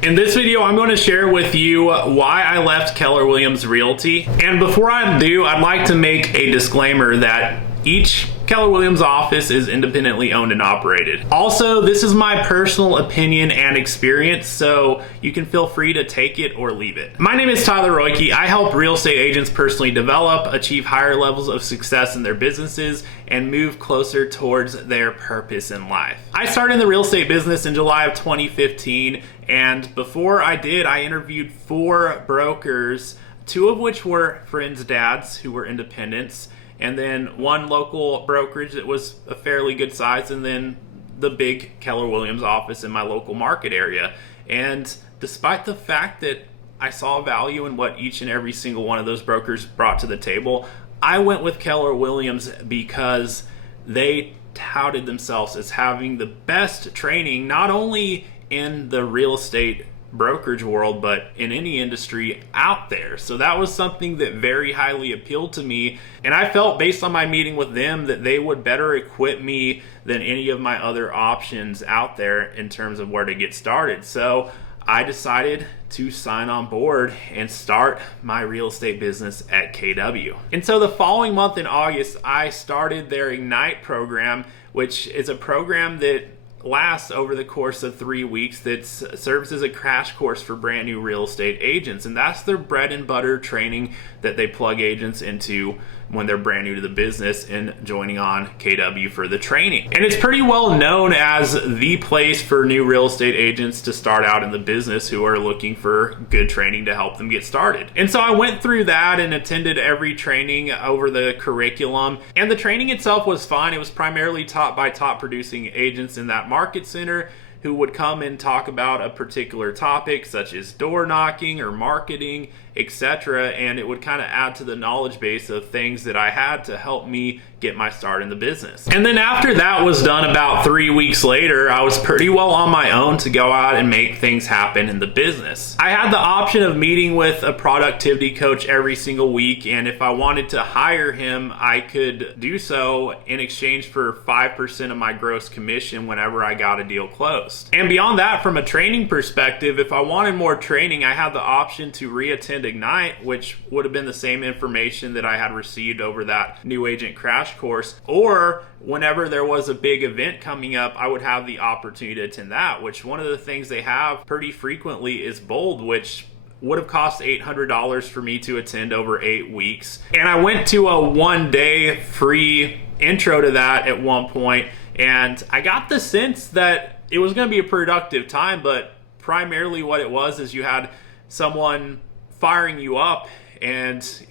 In this video, I'm going to share with you why I left Keller Williams Realty. And before I do, I'd like to make a disclaimer that each Keller Williams office is independently owned and operated. Also, this is my personal opinion and experience, so you can feel free to take it or leave it. My name is Tyler Roicki. I help real estate agents personally develop, achieve higher levels of success in their businesses, and move closer towards their purpose in life. I started in the real estate business in July of 2015, and before I did, I interviewed 4 brokers, 2 of which were friends' dads who were independents, and then 1 local brokerage that was a fairly good size, and then the big Keller Williams office in my local market area. And despite the fact that I saw value in what each and every single one of those brokers brought to the table, I went with Keller Williams because they touted themselves as having the best training, not only in the real estate brokerage world, but in any industry out there. So that was something that very highly appealed to me, and I felt based on my meeting with them that they would better equip me than any of my other options out there in terms of where to get started. So I decided to sign on board and start my real estate business at KW. And so the following month in August, I started their Ignite program, which is a program that lasts over the course of 3 weeks that serves as a crash course for brand new real estate agents. And that's their bread and butter training that they plug agents into when they're brand new to the business and joining on KW for the training. And it's pretty well known as the place for new real estate agents to start out in the business who are looking for good training to help them get started. And so I went through that and attended every training over the curriculum. And the training itself was fine. It was primarily taught by top producing agents in that market center who would come and talk about a particular topic such as door knocking or marketing, etc. And it would kind of add to the knowledge base of things that I had to help me get my start in the business. And then after that was done, about 3 weeks later, I was pretty well on my own to go out and make things happen in the business. I had the option of meeting with a productivity coach every single week, and if I wanted to hire him, I could do so in exchange for 5% of my gross commission whenever I got a deal closed. And beyond that, from a training perspective, if I wanted more training, I had the option to re-attend Ignite, which would have been the same information that I had received over that new agent crash course, or whenever there was a big event coming up, I would have the opportunity to attend that, which one of the things they have pretty frequently is Bold, which would have cost $800 for me to attend over 8 weeks. And I went to a 1-day free intro to that at one point, and I got the sense that it was going to be a productive time, but primarily what it was is you had someone firing you up and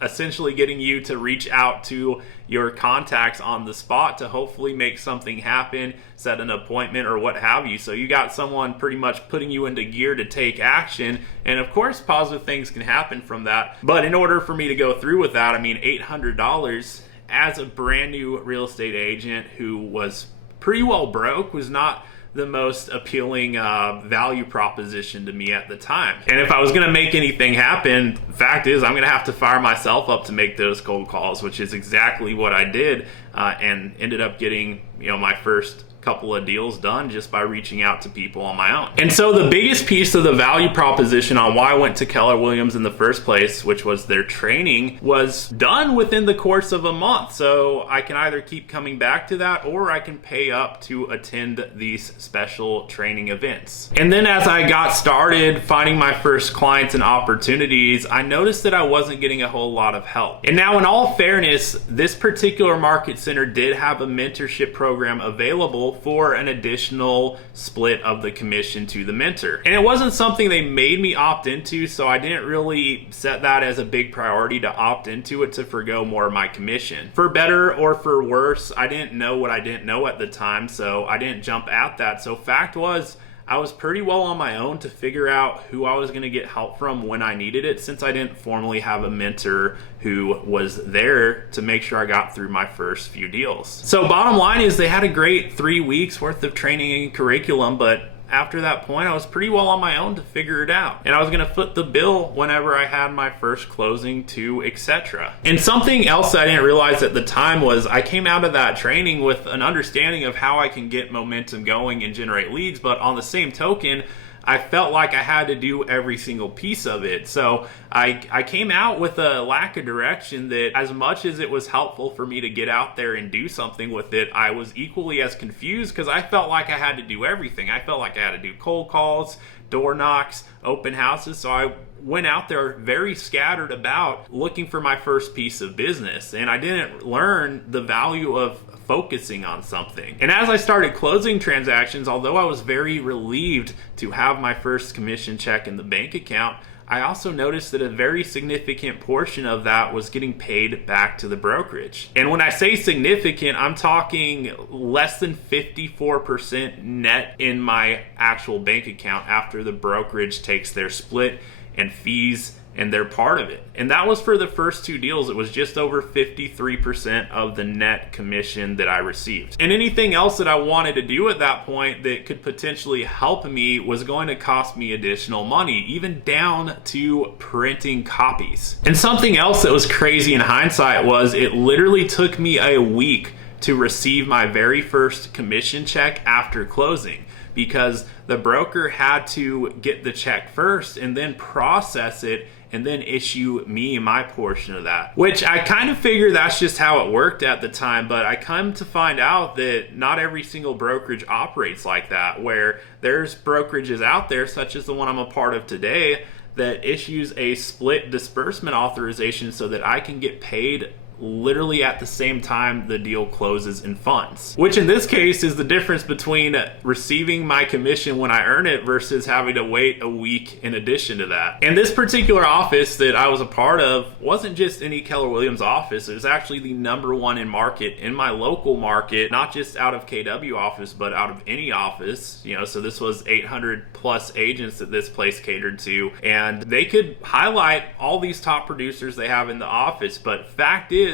essentially getting you to reach out to your contacts on the spot to hopefully make something happen, set an appointment or what have you. So you got someone pretty much putting you into gear to take action, and of course positive things can happen from that. But in order for me to go through with that, I mean, $800 as a brand new real estate agent who was pretty well broke was not the most appealing value proposition to me at the time. And if I was gonna make anything happen, the fact is I'm gonna have to fire myself up to make those cold calls, which is exactly what I did, and ended up getting, my first couple of deals done just by reaching out to people on my own. And so the biggest piece of the value proposition on why I went to Keller Williams in the first place, which was their training, was done within the course of a month. So I can either keep coming back to that, or I can pay up to attend these special training events. And then as I got started finding my first clients and opportunities, I noticed that I wasn't getting a whole lot of help. And now, in all fairness, this particular market center did have a mentorship program available for an additional split of the commission to the mentor. And it wasn't something they made me opt into, so I didn't really set that as a big priority to opt into it to forgo more of my commission. For better or for worse, I didn't know what I didn't know at the time, so I didn't jump at that. So fact was, I was pretty well on my own to figure out who I was going to get help from when I needed it, since I didn't formally have a mentor who was there to make sure I got through my first few deals. So bottom line is they had a great 3 weeks worth of training and curriculum, but after that point, I was pretty well on my own to figure it out. And I was gonna foot the bill whenever I had my first closing too, etc. And something else that I didn't realize at the time was I came out of that training with an understanding of how I can get momentum going and generate leads, but on the same token, I felt like I had to do every single piece of it. So I came out with a lack of direction that, as much as it was helpful for me to get out there and do something with it, I was equally as confused because I felt like I had to do everything. I felt like I had to do cold calls, door knocks, open houses. So I went out there very scattered about looking for my first piece of business, and I didn't learn the value of focusing on something. And as I started closing transactions, although I was very relieved to have my first commission check in the bank account, I also noticed that a very significant portion of that was getting paid back to the brokerage. And when I say significant, I'm talking less than 54% net in my actual bank account after the brokerage takes their split and fees, and they're part of it. And that was for the first two deals. It was just over 53% of the net commission that I received. And anything else that I wanted to do at that point that could potentially help me was going to cost me additional money, even down to printing copies. And something else that was crazy in hindsight was it literally took me a week to receive my very first commission check after closing, because the broker had to get the check first and then process it and then issue me my portion of that, which I kind of figured that's just how it worked at the time. But I come to find out that not every single brokerage operates like that, where there's brokerages out there, such as the one I'm a part of today, that issues a split disbursement authorization so that I can get paid literally at the same time the deal closes in funds, which in this case is the difference between receiving my commission when I earn it versus having to wait a week in addition to that. And this particular office that I was a part of wasn't just any Keller Williams office. It was actually the #1 in market in my local market, not just out of KW office, but out of any office. So this was 800 plus agents that this place catered to, and they could highlight all these top producers they have in the office. But fact is,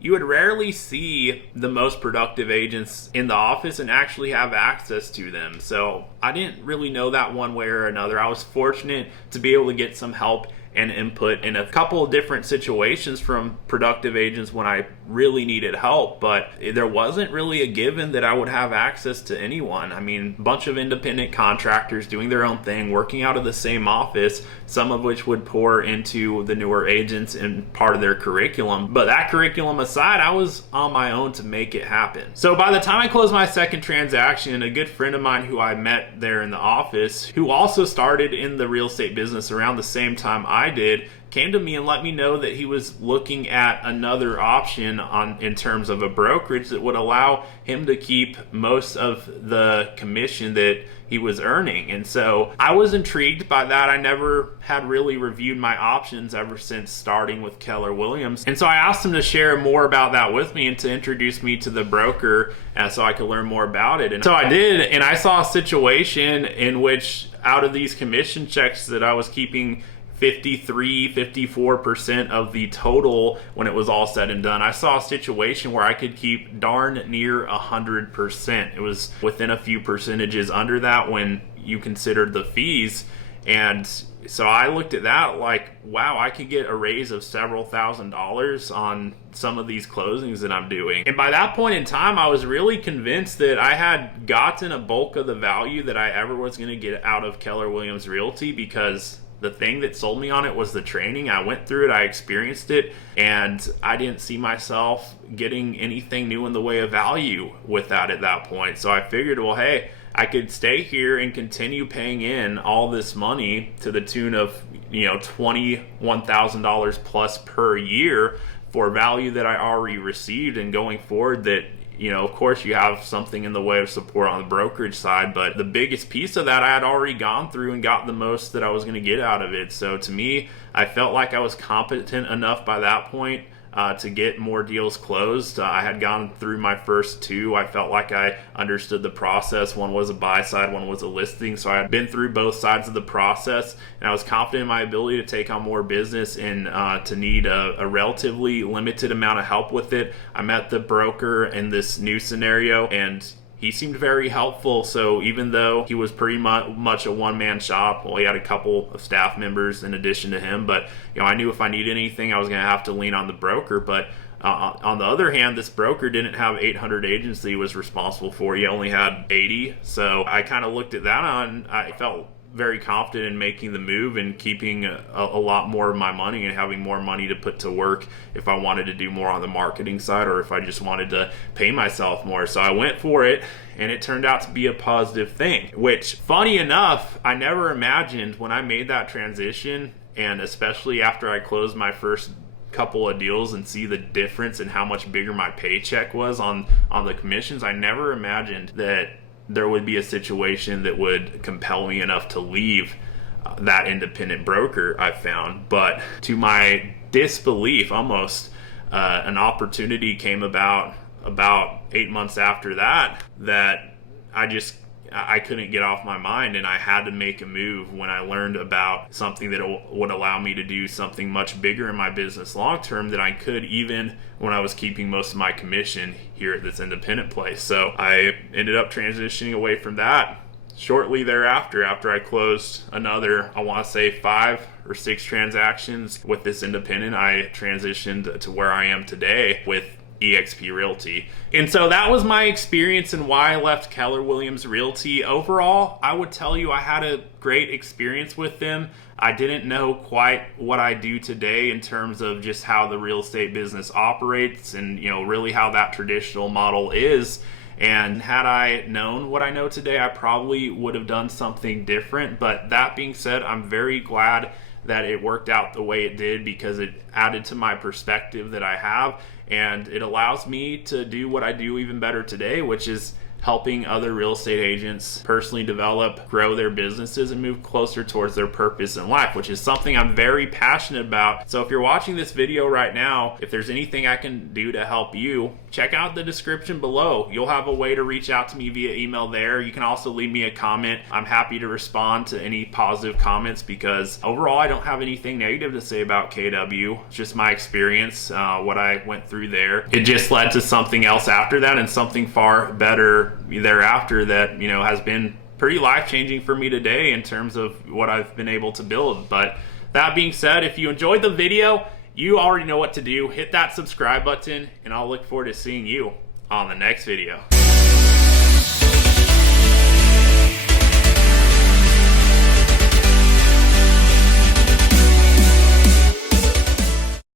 you would rarely see the most productive agents in the office and actually have access to them. So I didn't really know that one way or another. I was fortunate to be able to get some help and input in a couple of different situations from productive agents when I really needed help, but there wasn't really a given that I would have access to anyone. I mean, a bunch of independent contractors doing their own thing, working out of the same office, some of which would pour into the newer agents and part of their curriculum. But that curriculum aside, I was on my own to make it happen. So by the time I closed my second transaction, a good friend of mine who I met there in the office, who also started in the real estate business around the same time I did, came to me and let me know that he was looking at another option in terms of a brokerage that would allow him to keep most of the commission that he was earning. And so I was intrigued by that. I never had really reviewed my options ever since starting with Keller Williams. And so I asked him to share more about that with me and to introduce me to the broker so I could learn more about it. And so I did, and I saw a situation in which out of these commission checks that I was keeping 54% of the total when it was all said and done, I saw a situation where I could keep darn near 100%. It was within a few percentages under that when you considered the fees. And so I looked at that like, wow, I could get a raise of several $1,000s on some of these closings that I'm doing. And by that point in time, I was really convinced that I had gotten a bulk of the value that I ever was going to get out of Keller Williams Realty, because the thing that sold me on it was the training. I went through it, I experienced it, and I didn't see myself getting anything new in the way of value with that at that point. So I figured, well, hey, I could stay here and continue paying in all this money to the tune of, $21,000 plus per year for value that I already received, and going forward that, of course you have something in the way of support on the brokerage side, but the biggest piece of that I had already gone through and got the most that I was going to get out of it. So to me, I felt like I was competent enough by that point to get more deals closed. I had gone through my first two. I felt like I understood the process. One was a buy side, one was a listing. So I had been through both sides of the process, and I was confident in my ability to take on more business and to need a relatively limited amount of help with it. I met the broker in this new scenario, and he seemed very helpful. So even though he was pretty much a one-man shop, well, he had a couple of staff members in addition to him, but I knew if I needed anything, I was going to have to lean on the broker. But on the other hand, this broker didn't have 800 agents that he was responsible for. He only had 80. So I kind of looked at that and I felt very confident in making the move and keeping a lot more of my money and having more money to put to work if I wanted to do more on the marketing side or if I just wanted to pay myself more. So I went for it, and it turned out to be a positive thing, which, funny enough, I never imagined when I made that transition, and especially after I closed my first couple of deals and see the difference in how much bigger my paycheck was on the commissions. I never imagined that there would be a situation that would compel me enough to leave that independent broker I found. But to my disbelief, almost, an opportunity came about 8 months after that I couldn't get off my mind, and I had to make a move when I learned about something that would allow me to do something much bigger in my business long term than I could even when I was keeping most of my commission here at this independent place. So I ended up transitioning away from that. Shortly thereafter, after I closed another, I want to say 5 or 6 transactions with this independent, I transitioned to where I am today with eXp Realty. And so that was my experience and why I left Keller Williams Realty. Overall, I would tell you I had a great experience with them. I didn't know quite what I do today in terms of just how the real estate business operates and, really how that traditional model is. And had I known what I know today, I probably would have done something different. But that being said, I'm very glad that it worked out the way it did, because it added to my perspective that I have, and it allows me to do what I do even better today, which is helping other real estate agents personally develop, grow their businesses, and move closer towards their purpose in life, which is something I'm very passionate about. So if you're watching this video right now, if there's anything I can do to help you, check out the description below. You'll have a way to reach out to me via email there. You can also leave me a comment. I'm happy to respond to any positive comments, because overall I don't have anything negative to say about KW. It's just my experience, what I went through there. It just led to something else after that, and something far better thereafter that has been pretty life-changing for me today in terms of what I've been able to build. But that being said, if you enjoyed the video, you already know what to do. Hit that subscribe button, and I'll look forward to seeing you on the next video.